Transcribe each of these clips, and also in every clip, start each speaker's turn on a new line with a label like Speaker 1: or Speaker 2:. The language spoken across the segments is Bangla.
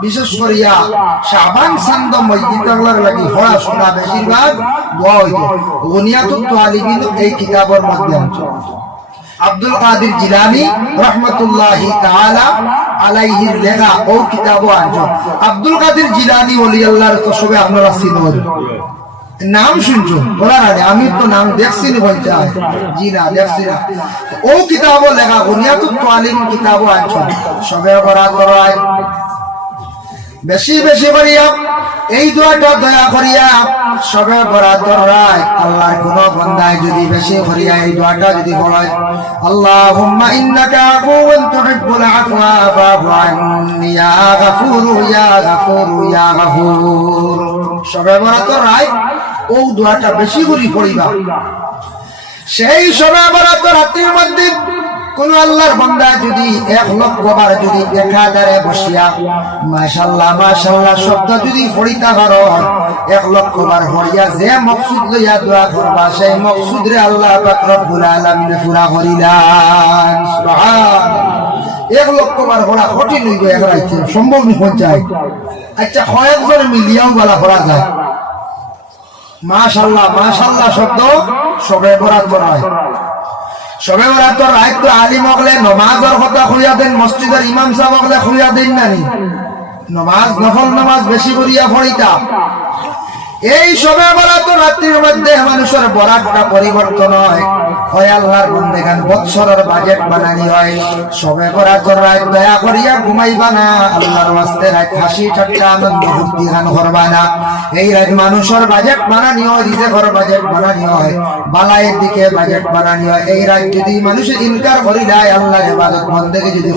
Speaker 1: বিশেষ করিয়া শাবান সান্দ মসজিদগুলোর লাগি হড়া শোনা বেশিরভাগ হইতো বুনিয়াতুত তালিবিন এই কিতাবের মধ্যে আছে আব্দুল কাদির জিলানি রহমতুল্লাহি তাআলা আলাইহির লেখা ও কিতাব আনছো আব্দুল কাদির জিলানি ওলি আল্লাহর তো সবে আপনারা চিনেন নাম শুনছো বলা না আমি তো নাম দেখছি না বলতে। জি না, দেখছি না। ও কিতাব লেখা বুনিয়াতুত তালিম কিতাব আনছো সবে করা করায় বেশি বেশি করিয়া, এই দোয়াটা দয়া করিয়া সবে বরাদ রায় আল্লাহর কোন বন্দায় যদি বেশি করিয়া এই দোয়াটা যদি বলে আল্লাহুম্মা ইন্নাকা আফুওয়ান তুহিব্বুল আফওয়া ফাফু আন্নি, ইয়া গাফুরু ইয়া গাফুরু, ইয়া গাফুর। সবে বরাদ রায় ও দোয়াটা বেশি করে পড়িবা। সেই সবে বরাদ রাত্রির মধ্যে কোন আল্লাহর বান্দা যদি এক লক্ষ বার যদি একাধারে বসিয়া মাশাল্লাহ মাশাল্লাহ শব্দ যদি ফরিতা পারো এক লক্ষ বার হরিয়া যে মকসুদ লইয়া দোয়া করবা, সেই মকসুদ রে আল্লাহ রব্বুল আলামিন পুরা করিলাম এক লক্ষ বার হরা কঠিন হইব, এক রাইতে সম্ভব নি পঞ্চায়েত আচ্ছা কয়েকজন মিলিয়াও বলা করা যায়। মাশাল্লাহ মাশাল্লাহ শব্দ সবে বরাত করা হয় সবে বরাতর রাত তো মগলে নমাজর কথা খুঁয়া দেন মসজিদের ইমাম সাহেব মগলে খুঁয়া দেন নানি। নমাজ নফল নমাজ বেশি করিয়া ফরিতা এই সবে বরাতর রাত্রির মধ্যে মানুষের বরাতটা পরিবর্তন হয়। সবে বরাতর রাত দয়া করিয়া ঘুমাইবা না। আল্লাহর ওয়াস্তে রাত হাসি বাজেট বানানি হয় যদি ইনকার করি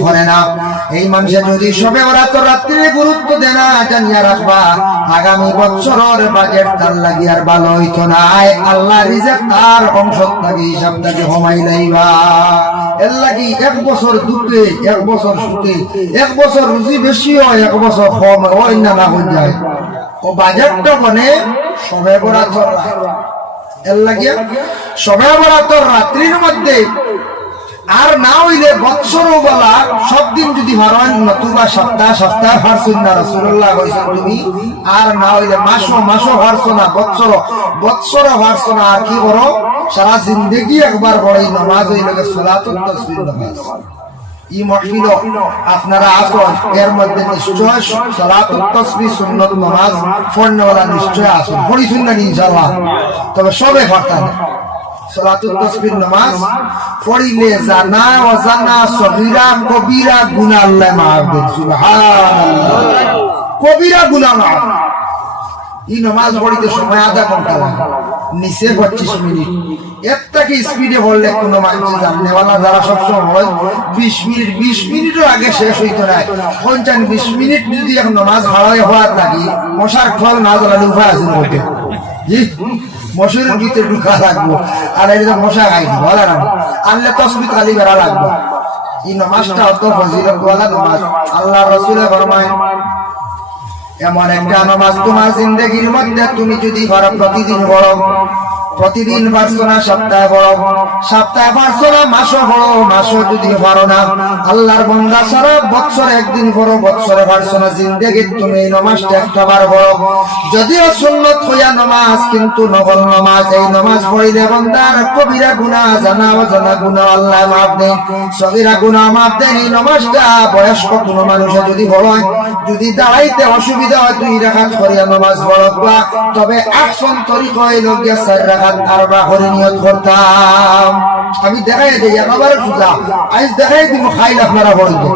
Speaker 1: করে না। এই মানুষে যদি সবে বরাতর রাত্রিরে গুরুত্ব দেয় না, জানিয়া রাখবা, আগামী বছরের বাজেট তার লাগি আর ভালো হইতো না আল্লাহ রিজেক তার অংশ হিসাব থাকি হমাই লাগি এক বছর দুটে এক বছর সুতে এক বছর রুজি বেশি হয়, এক বছর কম হয় না না হয়ে যায়। ও মানে সবে বরাতর এর লাগিয়া সবে বরাতর রাত্রির মধ্যে আর না হইলে বৎসর বলা সব দিন যদি হারান নতুবা সপ্তাহ সপ্তাহ হারছুন না রসুল্লাহ তুমি আর না হইলে মাসো মাসো হারছো না বৎসর বৎসর হারছো না আর কি করো? সারা জিন্দগি একবার বড়ই নামাজ হইলে সলাতুল ই আপনারা আসুন, এর মধ্যে নিশ্চয় সুন্নত নামাজ পড়নেওয়ালা নিশ্চয় আসুন। পড়িছুন না ইনশাআল্লাহ। তবে সবে না সলাতুল তসবির নামাজ পড়িলে জানা অজানা সগীরা কবিরা গুনাহ আল্লাহ মাফ দেন সুবহানাল্লাহ। কবিরা গুনাহ মাফ। এই নামাজ পড়িতে সময় আধা ঘণ্টা লাগে নিচে পঁচিশ মিনিট। এর থেকে স্পিডে বললে কোনো মানুষ জাননেওয়ালা যারা সবসময় বিশ মিনিট বিশ মিনিটও আগে শেষ হইতো না। পঞ্চান বিশ মিনিট যদি এক নামাজ হারাই হওয়ার লাগি মশার ফল না জ্বালালে উপায় আছে জি? মশুরের ভিতরে ঢুকা লাগবো। আর এই যে মশা খাই বলা না। আনলে তসবি খালি বেড়া লাগবো। এই নমাজটা অত ফজিলত বলা নমাজ। আল্লাহ রসুলের ফরমায়, এমন একটা নমাজ তোমার জিন্দগির মধ্যে তুমি যদি ঘর প্রতিদিন পড়ো প্রতিদিন পারছ না সপ্তাহে পড়ো সপ্তাহে পারছ না মাসও পড়ো মাসও যদি পারো না। আল্লাহর বন্ধা সারা বৎসর একদিন পড়ো বৎসরে পারছ না জিন্দগির তুমি নামাজটা একটা বার পড়ো যদিও সুন্নত হইয়া নামাজ, কিন্তু নকল নামাজ, এই নামাজ পড়িলে বন্দার কবিরা গুনাহ জানা অজানা গুণা, আল্লাহ মাফ দেন। সগিরা গুনাহ মাফ দেন, এই নামাজটা বয়স্ক কোনো মানুষে যদি পড়য় যদি দাঁড়াইতে অসুবিধা হয়, দুই রাখাত করিয়া নামাজ পড়বা তবে আকশন তরিক হইল গিয়া চার রাখাত আরবা করে নিয়ত করতাম আমি দেখাই দিই একেবারে সুজা আজ দেখাই দিব খাইল আপনারা পড়বে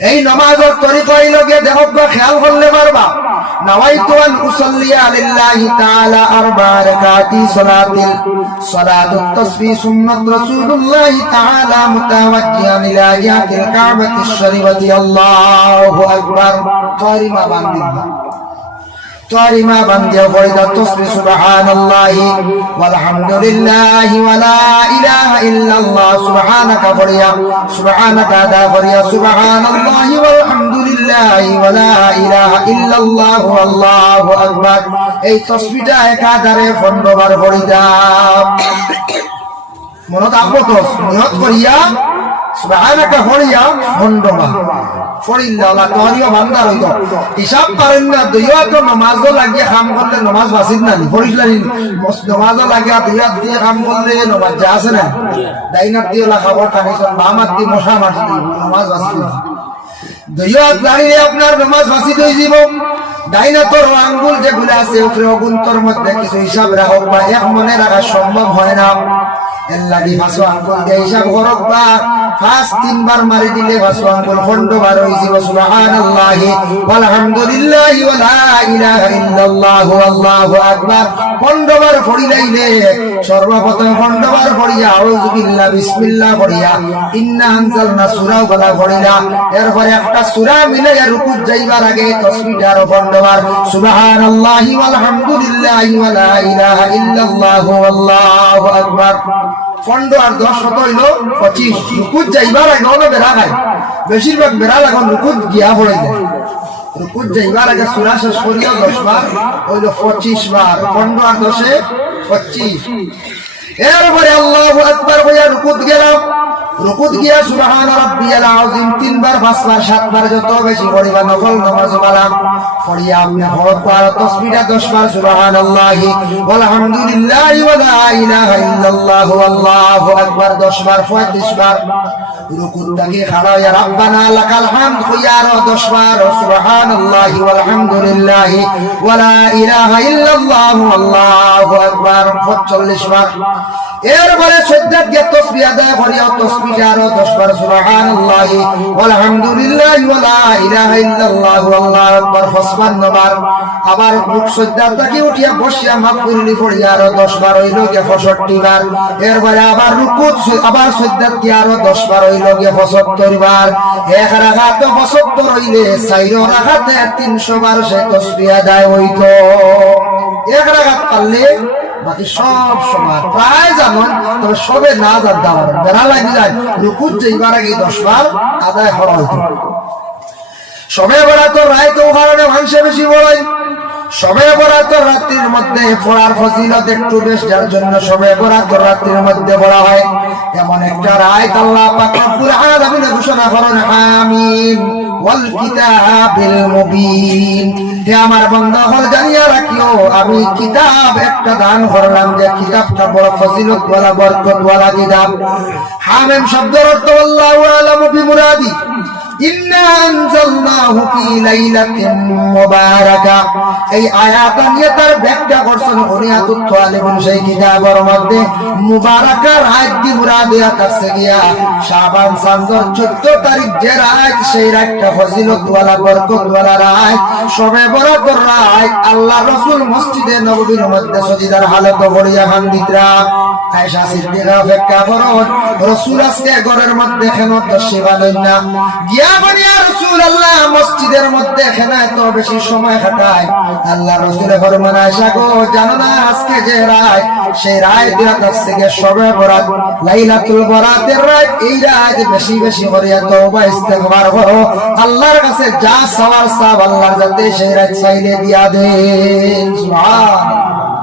Speaker 1: এই নামাজের তরিকা হইল গিয়ে দেখো বা খেয়াল করলে পারবা نويت أن أصلي لله تعالى أربع ركعات صلاة صلاة التصفي سنة رسول الله تعالى متوجها إلى جهة الكعبة الشريفة الله أكبر قارما باندي قارما باندي فريدة تصفي سبحان الله والحمد لله ولا إله إلا الله سبحانك فريا سبحانك هذا فريا سبحان الله والحمد لله ولا إله إلا الله والله أكبر এই তসবিটা একাধারে পনেরোবার পড়িতাম মনত আবত নিয়ত করিয়া তো কাম আছে নমাজ আপনার নমাজ বাসিত যাব। ডাইনা তোর আঙ্গুল যেগুলো আছে উপরে অগুন্তর মধ্যে কিছু হিসাব রাখো বা এক মনে রাখা সম্ভব হয় না। এর লাগি ভাসু আঙ্গুল হিসাব করক বা ফাঁস তিনবার মারি দিলে ভাসু আঙ্গুল খন্ড বার হয়েছে সুবহানাল্লাহি, ওয়ালহামদুলিল্লাহি ওয়া ইলাহা ইল্লাল্লাহু আল্লাহু আকবার। খন্ডবার ফড়িলাইলে সর্বপ্রথম খন্ডবার ফড়িয়া, আউযু বিল্লাহ, বিসমিল্লাহ ফড়িয়া, ইন্না আনজালনা সূরাও গলা ফড়িলা। এরপরে একটা সূরা মিলে রুকুত যাইবার আগে তাসবিহটা আরও খন্ডবার সুবহানাল্লাহি, ওয়ালহামদুলিল্লাহি ওয়া লা ইলাহা ইল্লাল্লাহু আল্লাহু আকবার। খন্ড আর দশ শত হইল পঁচিশ। রুকুত যাইবার আগে হলো বেড়া খায়। বেশিরভাগ বেড়া লাগান রুকুত গিয়া পড়ে যায়। রুকুত যাইবার আগে সুরা শেষ করিয়া দশ বার হইল পঁচিশ বার খন্ড আর দশে পঁচিশ। এরপরে আল্লাহ আকবার হইয়া রুকুত গেলাম। রুকুত গিয়া সুবহান রাব্বিয়াল আযীম তিনবার, পাঁচবার, সাতবার যত বেশি পড়িবা নফল, নামাজ বালাম পড়িয়া আপনি হরফ বার তাসবিহটা 10 বার সুবহানাল্লাহি, ওয়ালহামদুলিল্লাহি ওয়া লা ইলাহা ইল্লাল্লাহ আল্লাহু আকবার 10 বার 35 বার রুকুতটাকে খাড়া হইয়া রাব্বানা লাকাল হামদ হইয়া আরও 10 বার সুবহানাল্লাহি ওয়ালহামদুলিল্লাহি ওয়া লা ইলাহা ইল্লাল্লাহ আল্লাহু আকবার 45 বার এরপরে সজ্জাত গিয়ে তসবিহ আদায় করিয়া তসবিহ আরও 10 বার সুবহানাল্লাহ আলহামদুলিল্লাহ ওয়া লা ইলাহা ইল্লাল্লাহ আল্লাহু আকবার 55 বার। আবার বুক সজ্জাত থেকে উঠিয়া বসিয়া মাগফিরলি পড়িয়া আরও 10 বার হইল গিয়ে 65 বার। এরপরে আবার রুকুত আবার সজ্জাত কি আরও 10 বার 75 বার। এক রাকাত 75 হইলে চাইর রাকাতে 300 বার সে তসবিহ আদায় হইতো। এক রাকাত পারলে বাকি সব সময় প্রায় জানুন তবে সবে না জানতে পারেন বেড়া লাগি যায়, রুকুত যেইবার আগে দশ আদায় করা হইতো। সবে বেড়া তো রায় তো কারণে মানুষে বেশি বলাই সবে বরাত রাত্রির মধ্যে পড়ার ফজিলত একটু বেশ, যার জন্য সবে বরাত মধ্যে পড়া হয় একটা রায় করেন, আমিন আমার হল জানিয়া রাখিও, আমি কিতাব একটা দান করলাম যে কিতাবটা বড় ফজিলত ওয়ালা বরকত ওয়ালা কিতাব। হামিম শব্দের অর্থ সেই কিতাবের মধ্যে। মুবারাকা রাত দি মুরাদে কাছে গিয়া শাবান চাঁদর 14 তারিখ যে রাত সেই রাতটা ফজিলত ওয়ালা রাত সবে বরাবর রাত আল্লাহ রাসূল মসজিদে নববীর মধ্যে সজিদার হালত বড়িয়া খান আয়েশা সিদ্দিকা অপেক্ষা করুন আজকে ঘরের মধ্যে না। গিয়া আল্লাহ মসজিদের মধ্যে এত বেশি সময় কাটায়। আল্লাহ রাসূলের ফরমান আয়েশা গো, জানো না, আজকে যে সেই রাত দিয়া থেকে সবে বরাত, লাইলাতুল বরাতের রাত এই বেশি বেশি করিয়া তওবা, ইস্তেগফার করো। আল্লাহর কাছে যা সওয়াল সাব আল্লাহর যাতে সেই রাত চাইলে দিয়া দেন। সুবহানাল্লাহ।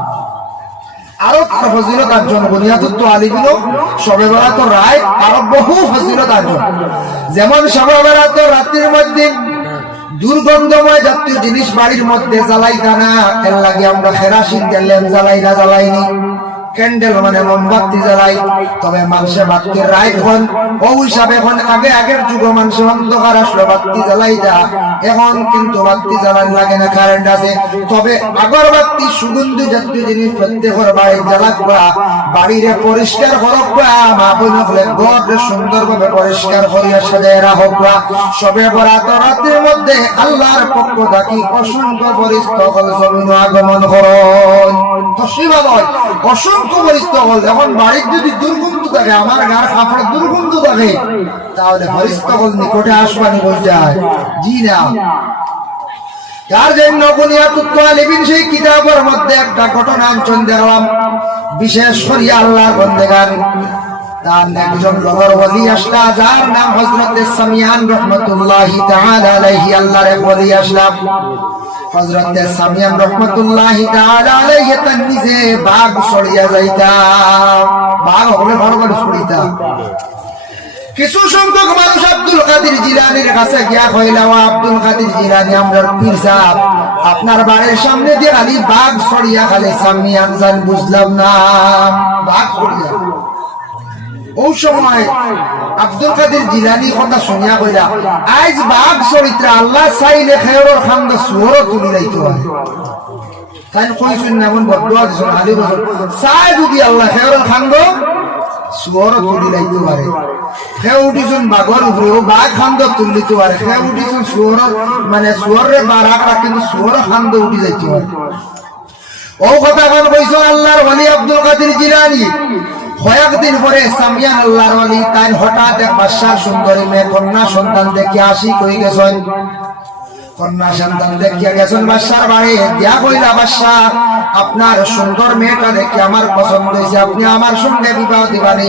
Speaker 1: রায়, আরও বহু ফজিলত আর্জন যেমন সবে রাত্রির মধ্যে দুর্গন্ধময় জাতীয় জিনিস বাড়ির মধ্যে জ্বালাই না, এর লাগে আমরা গেলেন জ্বালাই না জ্বালাইনি। ক্যান্ডেল মানে মোমবাতি জ্বালাই, তবে মানুষে বাতির রায় এখন ও হিসাবে এখন আগে আগের যুগ মানুষের অন্ধকার আসলো, বাতি জ্বালাই যা। এখন কিন্তু বাতি জ্বালাই লাগে না কারেন্ট আছে। তবে আগরবাতি সুগন্ধি জাতীয় জিনিস প্রত্যেকের বাড়ি জ্বালাকবা বাড়িরে পরিষ্কার করবা মা বোন হলে ঘরে সুন্দরভাবে পরিষ্কার করিয়া সাজায় রাখবা সবে বরাত রাতের মধ্যে আল্লাহর পক্ষ থাকি অসংখ্য পরিস্থকল জমিন আগমন করুন। অসংখ্য এখন বাড়ির যদি দুর্গন্ধ থাকে, আমার গার কাপড়ের দুর্গন্ধ থাকে, তাহলে নিকটে আসবানি জি না। জন্য সেই কিতাবের মধ্যে একটা ঘটনা দেখলাম বিশেষ করিয়া আল্লাহর বন্দেগান। তার একজন লগর বলি আসলা, যার নাম হযরত সামিয়ান রাহমাতুল্লাহি তাআলা আলাইহি, আল্লাহর এক বলি আসলাম হযরত সামিয়ান রাহমাতুল্লাহি তাআলা আলাইহি, তার নিজে বাঘ সরিয়া যাইতা। বাঘ হলে বড় বড় সরিতা। কিছু সংখ্যক মানুষ আব্দুল কাদের জিলানির কাছে গিয়া কইলা, ও আব্দুল কাদের জিলানি, আমরার পীর সাহেব, আপনার বাড়ির সামনে দিয়ে খালি বাঘ ছড়িয়া খালি সামনে আনজান বুঝলাম না। বাঘ ছড়িয়া ওই সময় আব্দুল কাদের জিলানি কথা শুনিয়া কইলা আজ বাঘ চরিত্র আল্লাহ চাইলে খেয়রর খান্দ সুহর তুলি লাইতে হয়। তাই কইছেন না চাই যদি আল্লাহ খেয়রর খান্দ সুহর তুলি লাইতে পারে খেয়ে উঠিছেন বাঘর উপরে বাঘ খান্দ তুলিতে পারে খেয়ে উঠিছেন সুহর মানে সুহরে বা রাখা কিন্তু সুহর খান্দ উঠি যাইতে পারে ও কথা কোন কইছো আল্লাহর ওলি আব্দুল কাদের জিলানি কয়েকদিন পরে সামিয়ান আল্লাহর ওলি তাই হঠাৎ এক বাদশার সুন্দরী মেয়ে কন্যা সন্তান দেখে আসি কই গেছেন। কন্যা সন্তান দেখিয়া গেছেন বাদশার বাড়ি। দিয়া কইলা, বাদশা, আপনার সুন্দর মেয়েটা দেখে আমার পছন্দ হয়েছে, আপনি আমার সঙ্গে বিবাহ দিবানি।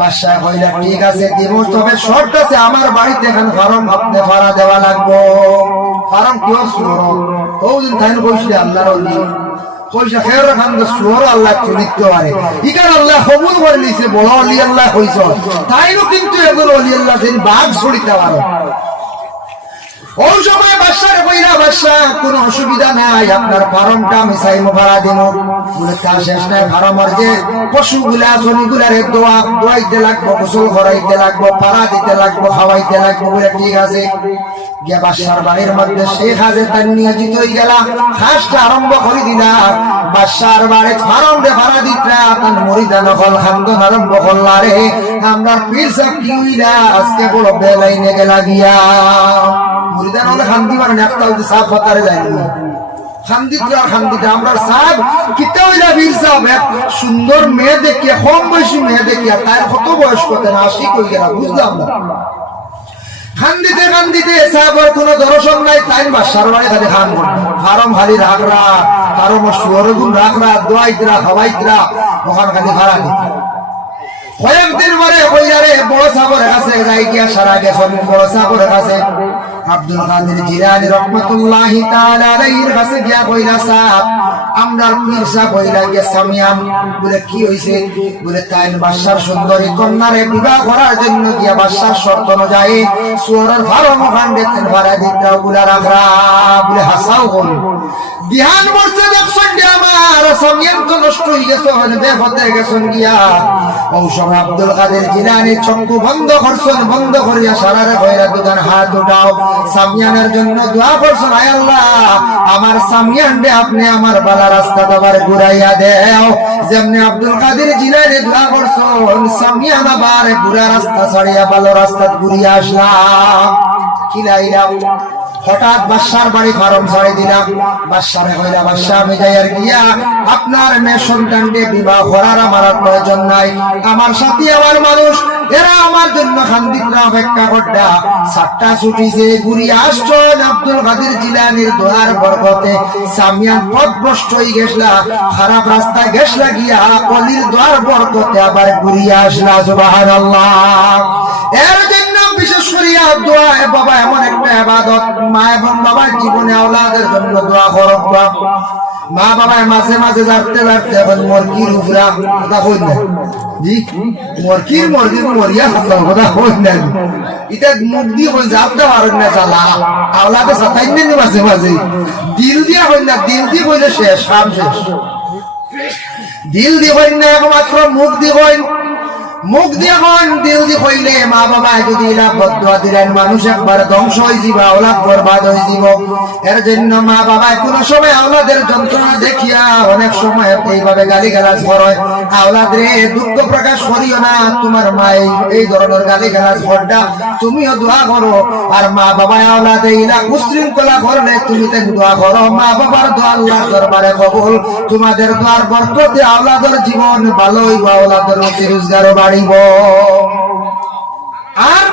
Speaker 1: বাদশা কইলা, ঠিক আছে দিব তবে শর্ত আছে, আমার বাড়িতে এখন ফার্ম আপনি ভাড়া দেওয়া লাগবো। ফার্ম কেউ শুনো ওদিন তাই কইছিলে আল্লাহর ওলি। সুর আল্লাহ আল্লাহ অলি আল্লাহ কিন্তু এগুলো অলি আল্লাহ বাঘ ছড়িতে পারে। ওই সময় কোনো অসুবিধা নাই, আপনার আমি ভাড়া বলে শেষ নাই যে পশুগুলা দোয়া, দোয়াইতে লাগবো, গোসল লাগবো, পাড়া দিতে লাগবো, খাওয়াইতে লাগবো, বলে, ঠিক আছে। গিয়া বাড়ির মধ্যে শেখ হাজে তার নিয়োজিত হয়ে গেলা খাসটা আরম্ভ করে দিলা বাদশার বাড়ি ফার্ম রে ভাড়া দিতরা তার মরিদা নকল খান্দন আরম্ভ করলা রে। আমরা পীর সাহেব কি আজকে বড় বেলাইনে গেলা গিয়া। মুরিদান হলে খান্দি মানে একটা সাপ খান্দিতে আর আমরা সাপ বীর এক সুন্দর মেয়ে কম বয়সী মেয়ে তার কত বয়স কত আশি কই বুঝলাম না। খান্দিতে খান্দিতে কোন দর্শন নাই, তাই খালি খান ফারম খালি রাখরা কারও রাখরা দোয়াইতরা খাওয়াইতরা ওখান খালি কয়েকদিন পরে বড় সাগরের কাছে যাই গিয়া সারা গেছেন বড় সাগরের কাছে। আব্দুল কাদের জিলানী রহমাতুল্লাহি তাআলা আলাইহির কাছে গিয়া কইরা সাহেব আমরা সাহেব কইরা গিয়া বলে কি হইছে? বলে তাই বাদশার সুন্দরী কন্যারে বিবাহ করার জন্য গিয়া বাদশার শর্ত অনুযায়ী সুয়ারের ভালো মহান দেখতেন ভাড়া দিতে গুলা রাখরা বলে হাসাও বল। বিহান মরছে দেখছেন আমার সামিয়ান তো নষ্ট হয়ে গেছে, হলে বেহতে গেছেন গিয়া। সময় আব্দুল কাদের জিলানি চক্ষু বন্ধ করছেন, বন্ধ করিয়া সারারে কইরা দুগান হাত উঠাও। সামিয়ানের জন্য দোয়া করছেন, আয় আল্লাহ, আমার সামিয়ান আপনি আমার বালা রাস্তা তোমার ঘুরাইয়া দেও। যেমনি আব্দুল কাদের জিলানি দোয়া করছেন সামিয়ান আবার ঘুরা রাস্তা ছাড়িয়া ভালো রাস্তা ঘুরিয়া আসলাম। কিলাইলাম হঠাৎ বাদশার বাড়ি ফার্ম ছাড়ি দিলাম। বাদশারে হইলা বাদশা, আমি যাই আর গিয়া আপনার মেয়ে সন্তানকে বিবাহ করার আমার প্রয়োজন নাই। আমার সাথে, আমার মানুষ, এরা আমার জন্য খান্দিকরা অপেক্ষা করটা সাতটা ছুটিছে ঘুরি আসছেন আব্দুল কাদের জিলানির দোয়ার বরকতে। সামিয়ান পথ ভ্রষ্ট হয়ে গেছলা খারাপ রাস্তায় গেছলা গিয়া অলির দোয়ার বরকতে আবার ঘুরিয়ে আসলা, সুবহানাল্লাহ। এর জন্য বিশেষ করিয়া দোয়া বাবা এমন একটা আবাদত মা এবং বাবার জীবনে আওলাদের জন্য দোয়া করব মা বাবায় মাঝে মাঝে যাতে যাতে এখন মরকির উপরা কথা কই না? জি? মরকির মরকির মরিয়া কথা কই না? এটা মুখ দিয়ে যাতে পারেন না চালা আওলাদে দিন মাঝে মাঝে? দিল দিয়া কই না, দিল দিয়ে কইলে শেষ, কাম শেষ। দিল দিয়ে কই না একমাত্র মুখ দিয়ে কই মুখ দিয়ে হন দিয়ে কইলে মা বাবা যদি এরা বদুয়া দিলেন, মানুষ একবার ধ্বংস হয়ে যাব, আওলাদ বরবাদ হয়ে যাব। এর জন্য মা বাবা কোনো সময় আওলাদের যন্ত্রণা দেখিয়া অনেক সময় এইভাবে গালি গালাজ করে আওলাদ রে, দুঃখ প্রকাশ করিও না, তোমার মা এই- ধরনের গালি গালাজ করডা তুমিও দোয়া করো। আর মা বাবা আওলাদ এইলা উশৃঙ্খলা করলে তুমি তেন দোয়া করো। মা বাবার দোয়া আল্লাহর দরবারে কবুল। তোমাদের দোয়ার বরকতে আওলাদের জীবন ভালো হইব আওলাদের রুজি রোজগারও বাড়িব আর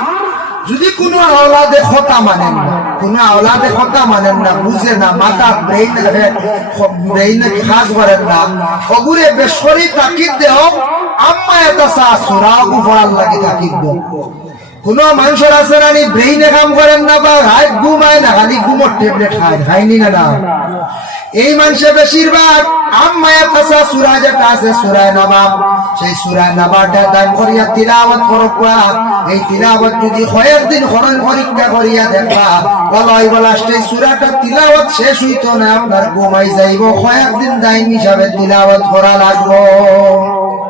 Speaker 1: যদি কোনো আওলাদে খতা মানেন না, কোনো আওলাদে খতা মানেন না, বুঝে না, মাথা ব্রেইন ব্রেইন খাস করেন না, অগুরে বেসরি তাকিদ দেহ আম্মা এটা চা সুরাও গুফার লাগে তাকিদ দেহ। কোন মানুষের আছে না ব্রেইনে কাম করেন না, বা রাত ঘুমায় না, খালি ঘুমোর ট্যাবলেট খায়, খাইনি না না। এই মানুষে বেশিরভাগ আম্মায়া কাসা সূরা যেটা আছে, সূরা নবাব। সেই সূরা নবাবটা দান করিয়া তিলাওয়াত করবা এই তিলাওয়াত যদি কয়েক দিন করন পরীক্ষা করিয়া দেখবা বলাই বলা সেই সূরাটা তিলাওয়াত শেষ হইতো না, আপনার ঘুমাই যাইব কয়েক দিন দাইম হিসাবে তিলাওয়াত করা লাগবো।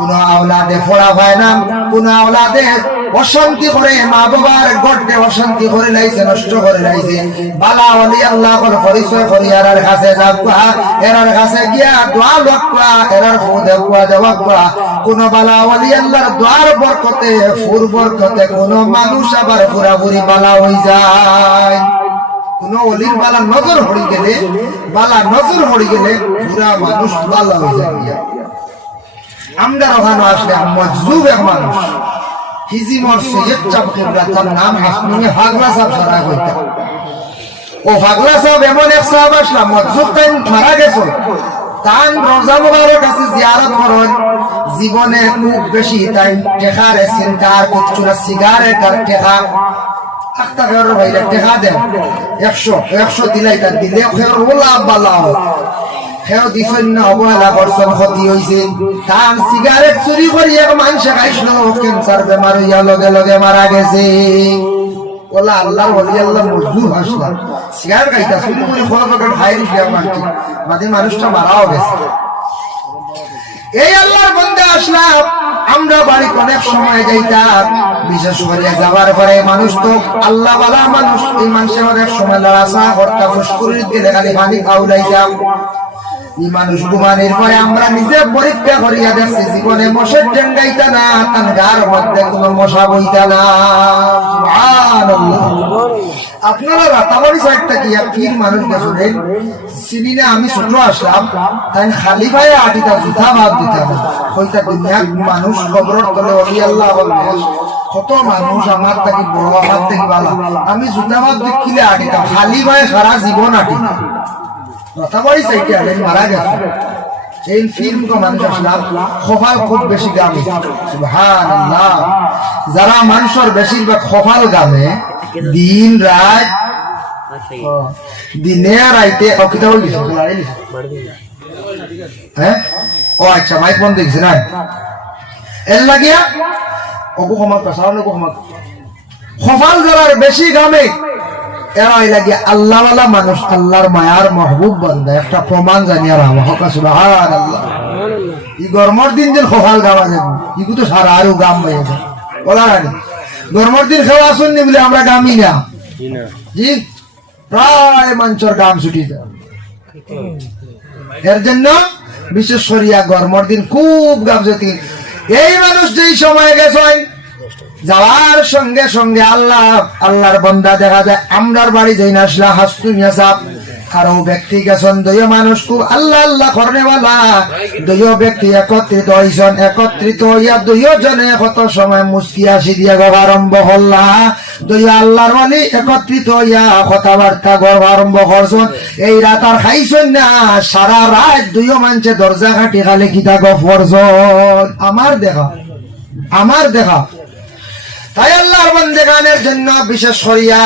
Speaker 1: কোন আওলাদে ফোড়া হয় না, কোন আওলাদে অশান্তি করে, মা বাবার গড়ে অশান্তি করে লাইছে, নষ্ট করে লাইছে। বালা অলি আল্লাহ কল পরিচয় করি, এরার কাছে যাবা এরার কাছে গিয়া দোয়া লক্কা এরার ফু দেওয়া দেওয়া কোন বালা অলি আল্লাহর দোয়ার বরকতে, ফুর বরকতে কোন মানুষ আবার পুরাপুরি বালা হয়ে যায়। কোন অলির বালা নজর হয়ে গেলে, বালা নজর হয়ে গেলে পুরা মানুষ বালা হয়ে যায়। আমরা ওখানে আসলে মজলুব এক মানুষ। হিজিমর সৈয়দ তার নাম হাসনুমে ফাগলা সাহেব সারা ও ফাগলা সাহেব এমন এক সাহেব মজলুব তাই মারা গেছে। তান রোজা মুবারক আছে, জিয়ারত করন। জীবনে খুব বেশি তাই টেকারে চিন্তার কুচুরা সিগারেট আর টেকা। আখতা ফের ভাইলে টেকা দেন। একশো একশো দিলাই তার দিলে ফের ওলা বালা সেও অবহেলা করছেন, ক্ষতি তার সিগারেট চুরি করি, এক খাইছিল ক্যান্সার বেমার হইয়া লগে লগে মারা গেছে। ওলা আল্লাহ ওলি আল্লাহ মজদুর হাসলাম সিগারেট খাইতা, চুরি মাঝে মানুষটা মারাও গেছে। এই আল্লাহর বন্ধে আসলাম, আমরা বাড়ি অনেক সময় যাইতাম, বিশেষ করে যাবার পরে মানুষ তো আল্লাহ বালা মানুষ, এই মানুষের অনেক সময় লড়াচা হরতা ফুসকুরির দিলে খালি পানি খাওয়াইতাম। আমি ছোট আসলাম, তাই খালি ভাই আটিটা জুতা ভাব দিতাম। হইতা দুনিয়া মানুষ খবরের তলে অলি আল্লাহ কত মানুষ আমার থাকি বড়, আমার আমি জুতা ভাব দেখিলে আটিতাম খালি ভাই সারা জীবন আটিতাম রাতাবাড়ি সাইডে আলেন মারা গেছে। এই ফিল্ম তো মানুষ আসলাম খোফাল খুব বেশি গামে সুবহানাল্লাহ। যারা মানুষের বেশিরভাগ খোফাল গামে দিন রাত দিনে রাইতে অকিতা গেছে হ্যাঁ ও আচ্ছা মাইক বন্ধ দেখছে না? এর লাগিয়া ওকু ক্ষমা পেশাও ওকু ক্ষমা খফাল যারার বেশি গামে এরা লাগে আল্লাহওয়ালা মানুষ আল্লাহর মায়ার মহবুব বান্দা। একটা প্রমাণ জানিয়ে আর সুবহান আল্লাহ ই গরমর দিন যেন খফাল গাওয়া যাবে ইগু তো সারা আরও গাম হয়ে যায়। বলা রানি গরমর দিন খাওয়া আসুন নি বলে আমরা গামি না। জি প্রায় মানুষের গাম ছুটি যায়। এর জন্য বিশেষ করিয়া গরমর দিন খুব গাবজতি এই মানুষ যেই সময় গেছেন যাওয়ার সঙ্গে সঙ্গে আল্লাহ, আল্লাহর বন্দা দেখা যায়, আমরার বাড়ি যাই না আসলা হাসতুমিয়া সাপ আরও ব্যক্তি গেছেন দুই মানুষ খুব আল্লাহ আল্লাহ করনেওয়ালা। দুই ব্যক্তি একত্রিত হইছেন, একত্রিত হইয়া দুই জনে কত সময় মুস্কি আসি দিয়া গব আরম্ভ হল্লা দুই আল্লাহর বলি একত্রিত হইয়া কথাবার্তা গর্ব আরম্ভ করছেন। এই রাত আর খাইছেন না, সারা রাত দুইও মানছে দরজা কাটি খালে কিতা গপ করছেন আমার দেখা আমার দেখা। তাই আল্লাহর বন্দে গানের জন্য বিশেষ করিয়া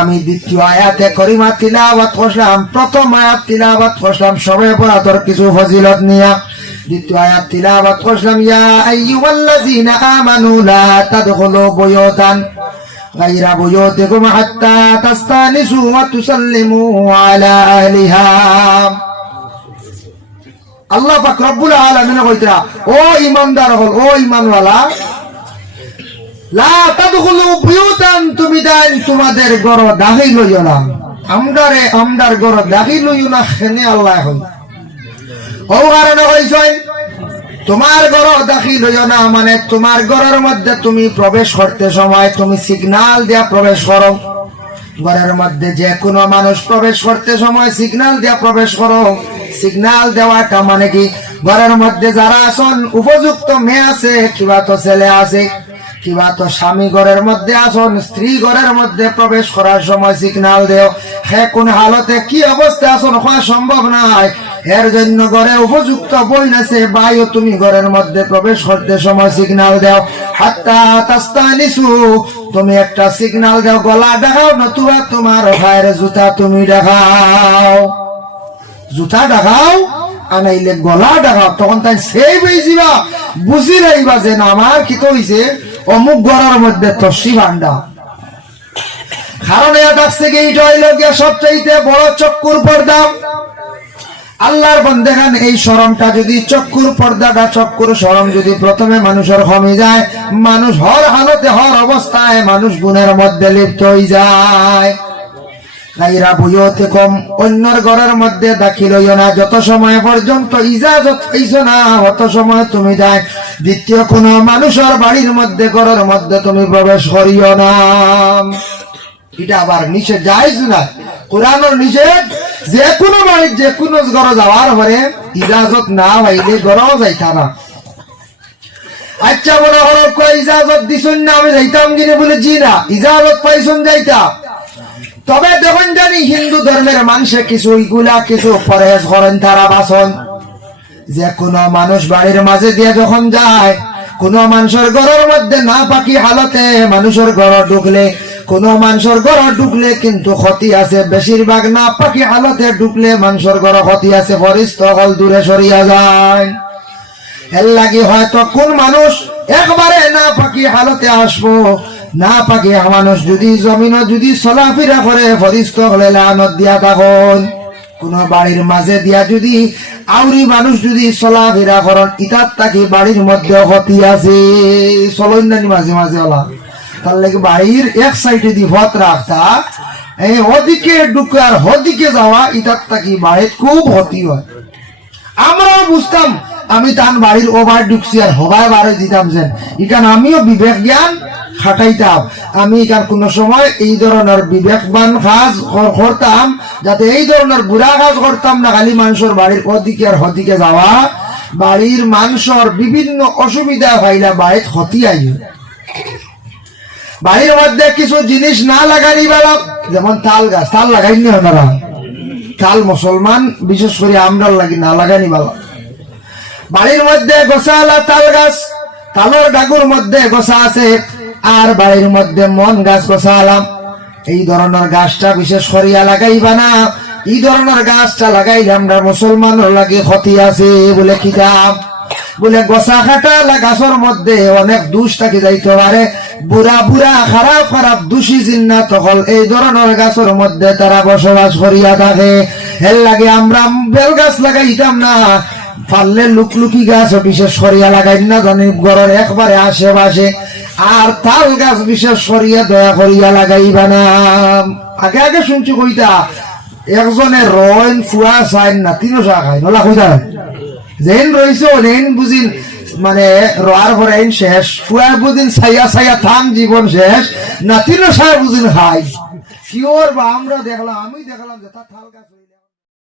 Speaker 1: আমি দ্বিতীয় আয়াতে করিমা তিলাবাত করলাম, প্রথম আয়াত তিলাবাত করলাম, সবে পরাতর কিছু ফজিলত নিয়া। দ্বিতীয় আয়াত তিলাবাত করলাম, ইয়া আইয়ুহাল্লাযিনা আমানু লা তাদখুলু বুয়ুতান গায়রা বুয়ুতিকুম হাত্তা তাস্তানিসু ওয়া তুসাল্লিমু আলা আহলিহা। আল্লাহ পাক রব্বুল আলামিন ও ইমানদার হল, ও ইমানওয়ালা তোমাদের হইও না। আমদারে আমদার ঘর দাখিল হইও না খেনে আল্লাহ মানে তোমার ঘরের মধ্যে তুমি প্রবেশ করতে সময় তুমি সিগনাল দিয়া প্রবেশ করো। ঘরের মধ্যে যে কোনো মানুষ প্রবেশ করতে সময় সিগনাল দিয়া প্রবেশ করো। সিগনাল দেওয়াটা মানে কি? ঘরের মধ্যে যারা আসন উপযুক্ত মেয়ে আছে, কিবা তো ছেলে আছে কিবা তো স্বামী ঘরের মধ্যে আসন, স্ত্রী ঘরের মধ্যে প্রবেশ করার সময় সিগনাল দেও। হে কোন হালতে কি অবস্থা আসন হওয়া সম্ভব নয় এর জন্য ঘরে উপযুক্ত বই আছে বাইও তুমি ঘরের মধ্যে প্রবেশ করতে সময় সিগনাল দাও। হাত্তা তাস্তানিসু তুমি একটা সিগনাল দাও, গলা দেখাও, নতুবা তোমার ভাইয়ের জুতা তুমি দেখাও। জুতা দেখাও, আনাইলে গলা দেখাও, তখন তাই সেই বেজিবা বুঝি রাইবা যে না, আমার কি তো হইছে? অমুক গড়ার মধ্যে তসি ভান্ডা কারণ এটা থেকে এইটা হইল গিয়া সবচাইতে বড় চক্কুর পর্দা। আল্লাহর বন্দেখান এই শরমটা যদি চক্ষুর পর্দাটা চক্ষুর সরম যদি প্রথমে মানুষের কমে যায়, মানুষ হর হালতে হর অবস্থায় মানুষ গুণের মধ্যে লিপ্ত হয়ে যায়। গাইরা বুঝতে কম অন্যর ঘরের মধ্যে দাখিল হইও না। যত সময় পর্যন্ত ইজাজত হইছো না, অত সময় তুমি যায়। দ্বিতীয় কোন মানুষের বাড়ির মধ্যে, ঘরের মধ্যে তুমি প্রবেশ করিও না। এটা আবার নিষেধ যাইজ না? কোরআনের নিষেধ যে কোনো বাড়ির যে কোনো ঘর যাওয়ার পরে ইজাজত না হইলে ঘরও যাইতা না। আচ্ছা মনে কই ইজাজত দিছুন না, আমি যাইতাম কিনে বলে জি না। ইজাজত পাইছুন যাইতা। তবে দেখুন জানি হিন্দু ধর্মের মানুষে কিছু ইগুলা, কিছু পরেজ করেন তারা বাসন। যে কোনো মানুষ বাড়ির মাঝে দিয়ে যখন যায়, কোন মানুষের ঘরের মধ্যে না পাকি হালতে মানুষের ঘর ঢুকলে, কোন মানুষের ঘর ঢুকলে কিন্তু ক্ষতি আছে। বেশিরভাগ না পাকি হালতে ঢুকলে মানুষের ঘর ক্ষতি আছে। ফরিস্ত হল দূরে সরিয়া যায়। এর লাগি হয়তো কোন মানুষ একবারে না পাকি হালতে আসব না পাকি মানুষ যদি জমিন যদি চলাফেরা করে ফরিস্ত হলে লানত দিয়া তখন কোন বাড়ির মাঝে দিয়া যদি আউরি মানুষ যদি চলাফেরা করেন ইতার তাকে বাড়ির মধ্যে ক্ষতি আছে। চলন নানি মাঝে মাঝে ওলা তার লাগে বাড়ির এক সাইডে দি ভত রাখতা এই ওদিকে ঢুকে আর হদিকে যাওয়া ইতার তাকি বাড়ির খুব ক্ষতি হয়। আমরাও বুঝতাম আমি তান বাড়ির ওভার ঢুকছি আর হবায় বারে দিতাম যেন। ইকান আমিও বিবেক জ্ঞান খাটাইতাম। আমি ইকান কোন সময় এই ধরনের বিবেকবান কাজ কর- করতাম যাতে এই ধরনের বুড়া কাজ করতাম না, খালি মানুষের বাড়ির ওদিকে আর হদিকে যাওয়া বাড়ির মানুষের বিভিন্ন অসুবিধা হইলা বাড়ির ক্ষতি আই বাড়ির মধ্যে কিছু জিনিস না লাগানি বেলা যেমন তাল গাছ, তাল লাগাইনি ওনারা তাল মুসলমান বিশেষ করে আমরা লাগি না লাগানি বালা বাড়ির মধ্যে গোসালা তাল গাছ, তালর ডাগুর মধ্যে গোসা আছে, আর বাড়ির মধ্যে মন গাছ গোসালাম এই ধরনের গাছটা বিশেষ করিয়া লাগাইবা না। এই ধরনের গাছটা লাগাইলে আমরা মুসলমানের লাগে ক্ষতি আছে বলে কিতাব বলে গোসা খাটা গাছের মধ্যে অনেক দুষ থাকি যাইতে পারে। বুড়া বুড়া, খারাপ খারাপ দোষী জিন্না তখন এই ধরনের গাছের মধ্যে তারা বসবাস করিয়া থাকে। এর লাগে আমরা বেল গাছ লাগাইতাম না। পারলে লুকলুকি গাছ বিশেষ সরিয়া লাগাই না জানি, ঘরের একবারে আশেপাশে। আর তাল গাছ বিশেষ সরিয়া দয়া করিয়া লাগাইবা না। আগে আগে শুনছি কইতা, একজনে রইন, ফুয়া চাইন না, তিনও চা খাই নলা কইতা? যেন রইছে, ওনেন বুঝিন মানে রোয়ার পরে আইন শেষ ফুয়ার বুঝিন, ছাইয়া ছাইয়া থাম জীবন শেষ, না তিনও চা বুঝিন খাই। কিওর বা আমরা দেখলাম আমি দেখলাম যে তার তাল গাছ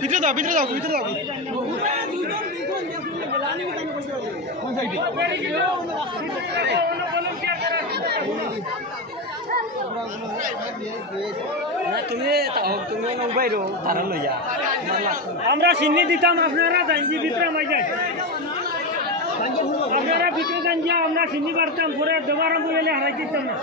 Speaker 2: ভিতরে যাও ভিতরে যাও ভিতরে যাও
Speaker 3: তুমি বাইরো ধারা লইয়া
Speaker 4: আমরা চিনি দিতাম, আপনারা গাঞ্জি ভিতরে আমাই যাই আপনারা ভিতরে গাঞ্জি আমরা চিনি পারতাম পরে দেবার বলে হারাই দিতাম না।